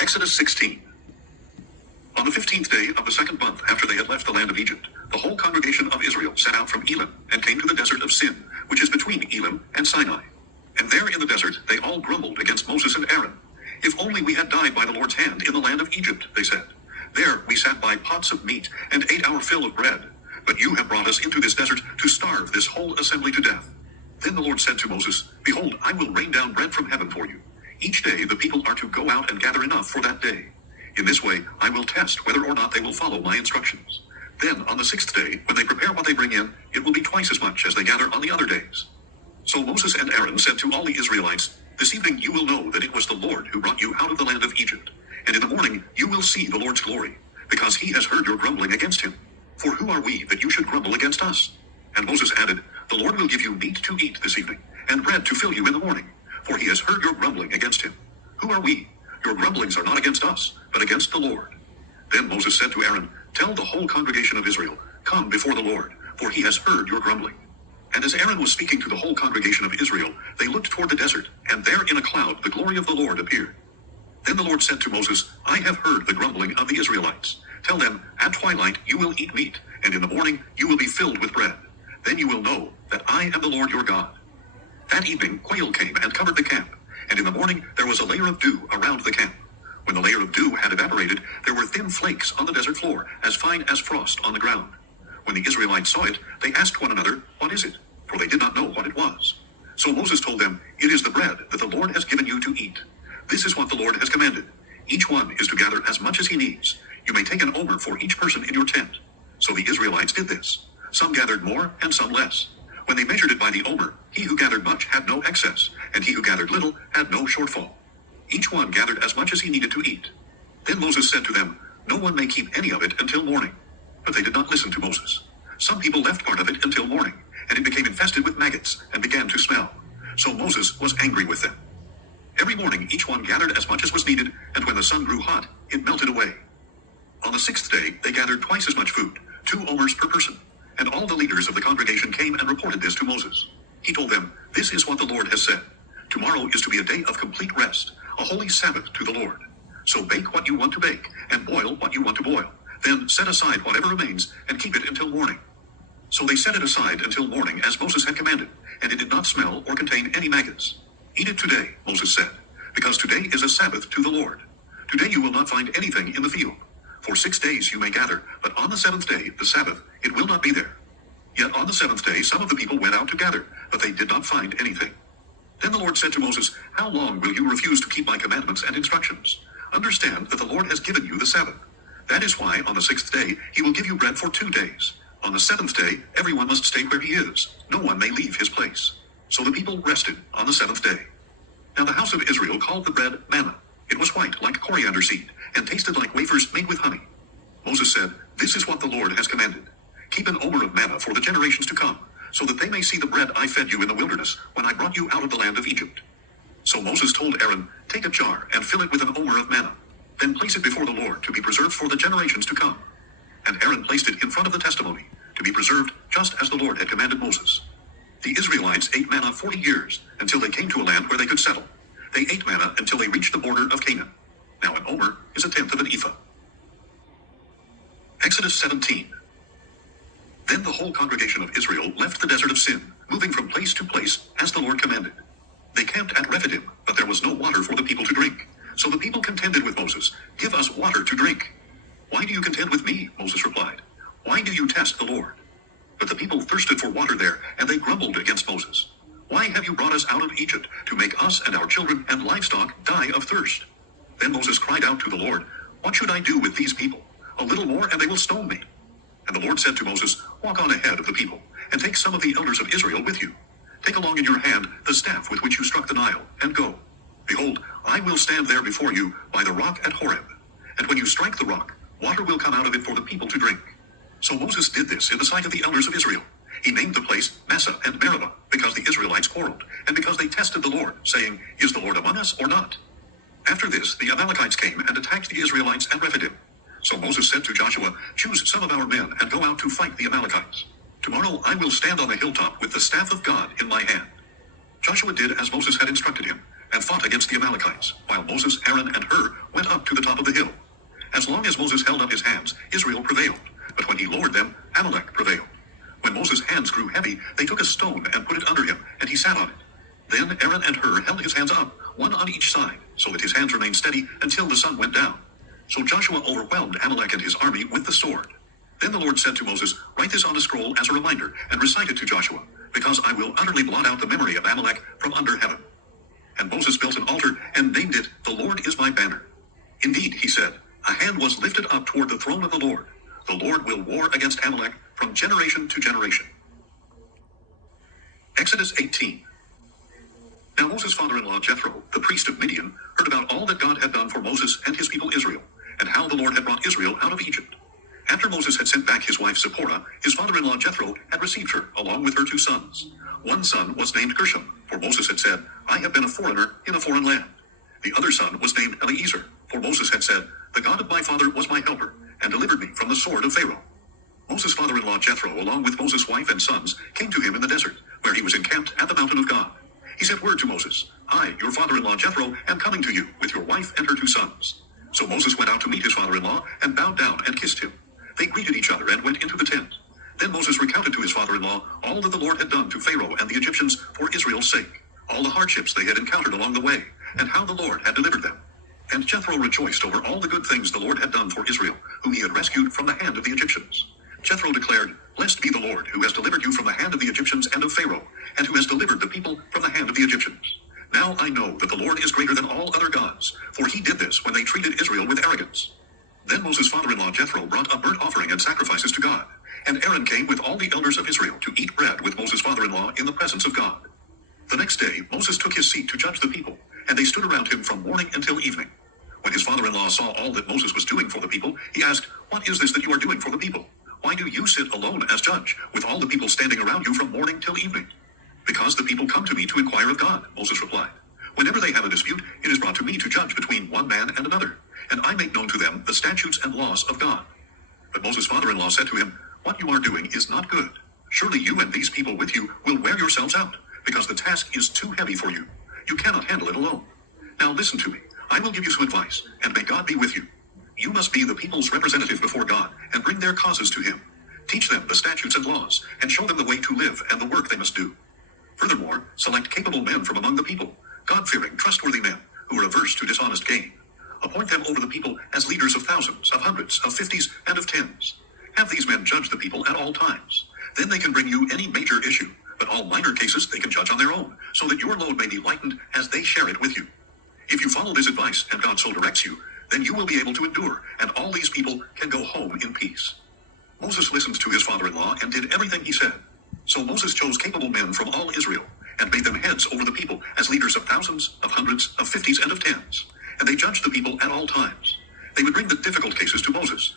Exodus 16. On the 15th day of the second month after they had left the land of Egypt, the whole congregation of Israel set out from Elim, and came to the desert of Sin, which is between Elim and Sinai. And there in the desert they all grumbled against Moses and Aaron. If only we had died by the Lord's hand in the land of Egypt, they said. There we sat by pots of meat, and ate our fill of bread. But you have brought us into this desert to starve this whole assembly to death. Then the Lord said to Moses, Behold, I will rain down bread from heaven for you. Each day the people are to go out and gather enough for that day. In this way I will test whether or not they will follow my instructions. Then on the 6th day, when they prepare what they bring in, it will be twice as much as they gather on the other days. So Moses and Aaron said to all the Israelites, This evening you will know that it was the Lord who brought you out of the land of Egypt. And in the morning you will see the Lord's glory, because he has heard your grumbling against him. For who are we that you should grumble against us? And Moses added, The Lord will give you meat to eat this evening, and bread to fill you in the morning, for he has heard your grumbling against him. Who are we? Your grumblings are not against us, but against the Lord. Then Moses said to Aaron, Tell the whole congregation of Israel, Come before the Lord, for he has heard your grumbling. And as Aaron was speaking to the whole congregation of Israel, they looked toward the desert, and there in a cloud the glory of the Lord appeared. Then the Lord said to Moses, I have heard the grumbling of the Israelites. Tell them, At twilight you will eat meat, and in the morning you will be filled with bread. Then you will know that I am the Lord your God. That evening quail came and covered the camp, and in the morning there was a layer of dew around the camp. When the layer of dew had evaporated, there were thin flakes on the desert floor, as fine as frost on the ground. When the Israelites saw it, they asked one another, What is it? For they did not know what it was. So Moses told them, It is the bread that the Lord has given you to eat. This is what the Lord has commanded. Each one is to gather as much as he needs. You may take an omer for each person in your tent. So the Israelites did this. Some gathered more and some less. When they measured it by the omer, he who gathered much had no excess, and he who gathered little had no shortfall. Each one gathered as much as he needed to eat. Then Moses said to them, No one may keep any of it until morning. But they did not listen to Moses. Some people left part of it until morning, and it became infested with maggots and began to smell. So Moses was angry with them. Every morning each one gathered as much as was needed, and when the sun grew hot, it melted away. On the 6th day they gathered twice as much food, 2 omers per person. And all the leaders of the congregation came and reported this to Moses. He told them, This is what the Lord has said. Tomorrow is to be a day of complete rest, a holy Sabbath to the Lord. So bake what you want to bake, and boil what you want to boil. Then set aside whatever remains, and keep it until morning. So they set it aside until morning, as Moses had commanded, and it did not smell or contain any maggots. Eat it today, Moses said, because today is a Sabbath to the Lord. Today you will not find anything in the field. For 6 days you may gather, but on the 7th day, the Sabbath, it will not be there. Yet on the 7th day some of the people went out to gather, but they did not find anything. Then the Lord said to Moses, How long will you refuse to keep my commandments and instructions? Understand that the Lord has given you the Sabbath. That is why on the 6th day he will give you bread for 2 days. On the 7th day everyone must stay where he is. No one may leave his place. So the people rested on the 7th day. Now the house of Israel called the bread manna. It was white like coriander seed, and tasted like wafers made with honey. Moses said, This is what the Lord has commanded. Keep an omer of manna for the generations to come, so that they may see the bread I fed you in the wilderness when I brought you out of the land of Egypt. So Moses told Aaron, Take a jar and fill it with an omer of manna. Then place it before the Lord to be preserved for the generations to come. And Aaron placed it in front of the testimony, to be preserved just as the Lord had commanded Moses. The Israelites ate manna 40 years, until they came to a land where they could settle. They ate manna until they reached the border of Canaan. Now an omer is 1/10 of an ephah. Exodus 17. Then the whole congregation of Israel left the desert of Sin, moving from place to place as the Lord commanded. They camped at Rephidim, but there was no water for the people to drink. So the people contended with Moses, Give us water to drink. Why do you contend with me? Moses replied. Why do you test the Lord? But the people thirsted for water there, and they grumbled against Moses. Why have you brought us out of Egypt to make us and our children and livestock die of thirst? Then Moses cried out to the Lord, What should I do with these people? A little more and they will stone me. And the Lord said to Moses, Walk on ahead of the people, and take some of the elders of Israel with you. Take along in your hand the staff with which you struck the Nile, and go. Behold, I will stand there before you by the rock at Horeb. And when you strike the rock, water will come out of it for the people to drink. So Moses did this in the sight of the elders of Israel. He named the place Massah and Meribah, because the Israelites quarreled, and because they tested the Lord, saying, Is the Lord among us or not? After this, the Amalekites came and attacked the Israelites at Rephidim. So Moses said to Joshua, Choose some of our men and go out to fight the Amalekites. Tomorrow I will stand on the hilltop with the staff of God in my hand. Joshua did as Moses had instructed him, and fought against the Amalekites, while Moses, Aaron, and Hur went went up to the top of the hill. As long as Moses held up his hands, Israel prevailed, but when he lowered them, Amalek prevailed. When Moses' hands grew heavy, they took a stone and put it under him, and he sat on it. Then Aaron and Hur held his hands up, one on each side, so that his hands remained steady until the sun went down. So Joshua overwhelmed Amalek and his army with the sword. Then the Lord said to Moses, "Write this on a scroll as a reminder, and recite it to Joshua, because I will utterly blot out the memory of Amalek from under heaven." And Moses built an altar and named it, "The Lord is my banner." Indeed, he said, a hand was lifted up toward the throne of the Lord. The Lord will war against Amalek from generation to generation. Exodus 18. Now Moses' father-in-law Jethro, the priest of Midian, heard about all that God had done for Moses and his people Israel, and how the Lord had brought Israel out of Egypt. After Moses had sent back his wife Zipporah, his father-in-law Jethro had received her, along with her 2 sons. One son was named Gershom, for Moses had said, "I have been a foreigner in a foreign land." The other son was named Eliezer, for Moses had said, "The God of my father was my helper, and delivered me from the sword of Pharaoh." Moses' father-in-law Jethro, along with Moses' wife and sons, came to him in the desert, where he was encamped at the mountain of God. He sent word to Moses, "I, your father-in-law Jethro, am coming to you with your wife and her 2 sons." So Moses went out to meet his father-in-law and bowed down and kissed him. They greeted each other and went into the tent. Then Moses recounted to his father-in-law all that the Lord had done to Pharaoh and the Egyptians for Israel's sake, all the hardships they had encountered along the way, and how the Lord had delivered them. And Jethro rejoiced over all the good things the Lord had done for Israel, whom he had rescued from the hand of the Egyptians. Jethro declared, "Blessed be the Lord, who has delivered you from the hand of the Egyptians and of Pharaoh, and who has delivered the people from the hand of the Egyptians. Now I know that the Lord is greater than all other gods, for he did this when they treated Israel with arrogance." Then Moses' father-in-law Jethro brought a burnt offering and sacrifices to God, and Aaron came with all the elders of Israel to eat bread with Moses' father-in-law in the presence of God. The next day Moses took his seat to judge the people, and they stood around him from morning until evening. When his father-in-law saw all that Moses was doing for the people, he asked, "What is this that you are doing for the people? Why do you sit alone as judge, with all the people standing around you from morning till evening?" "Because the people come to me to inquire of God," Moses replied. "Whenever they have a dispute, it is brought to me to judge between one man and another, and I make known to them the statutes and laws of God." But Moses' father-in-law said to him, "What you are doing is not good. Surely you and these people with you will wear yourselves out, because the task is too heavy for you. You cannot handle it alone. Now listen to me. I will give you some advice, and may God be with you. You must be the people's representative before God, and bring their causes to him. Teach them the statutes and laws, and show them the way to live and the work they must do. Furthermore, select capable men from among the people, God-fearing, trustworthy men, who are averse to dishonest gain. Appoint them over the people as leaders of thousands, of hundreds, of 50s, and of 10s. Have these men judge the people at all times. Then they can bring you any major issue, but all minor cases they can judge on their own, so that your load may be lightened as they share it with you. If you follow this advice, and God so directs you, then you will be able to endure, and all these people can go home in peace." Moses listened to his father-in-law and did everything he said. So Moses chose capable men from all Israel, and made them heads over the people as leaders of thousands, of hundreds, of 50s, and of 10s. And they judged the people at all times. They would bring the difficult cases to Moses,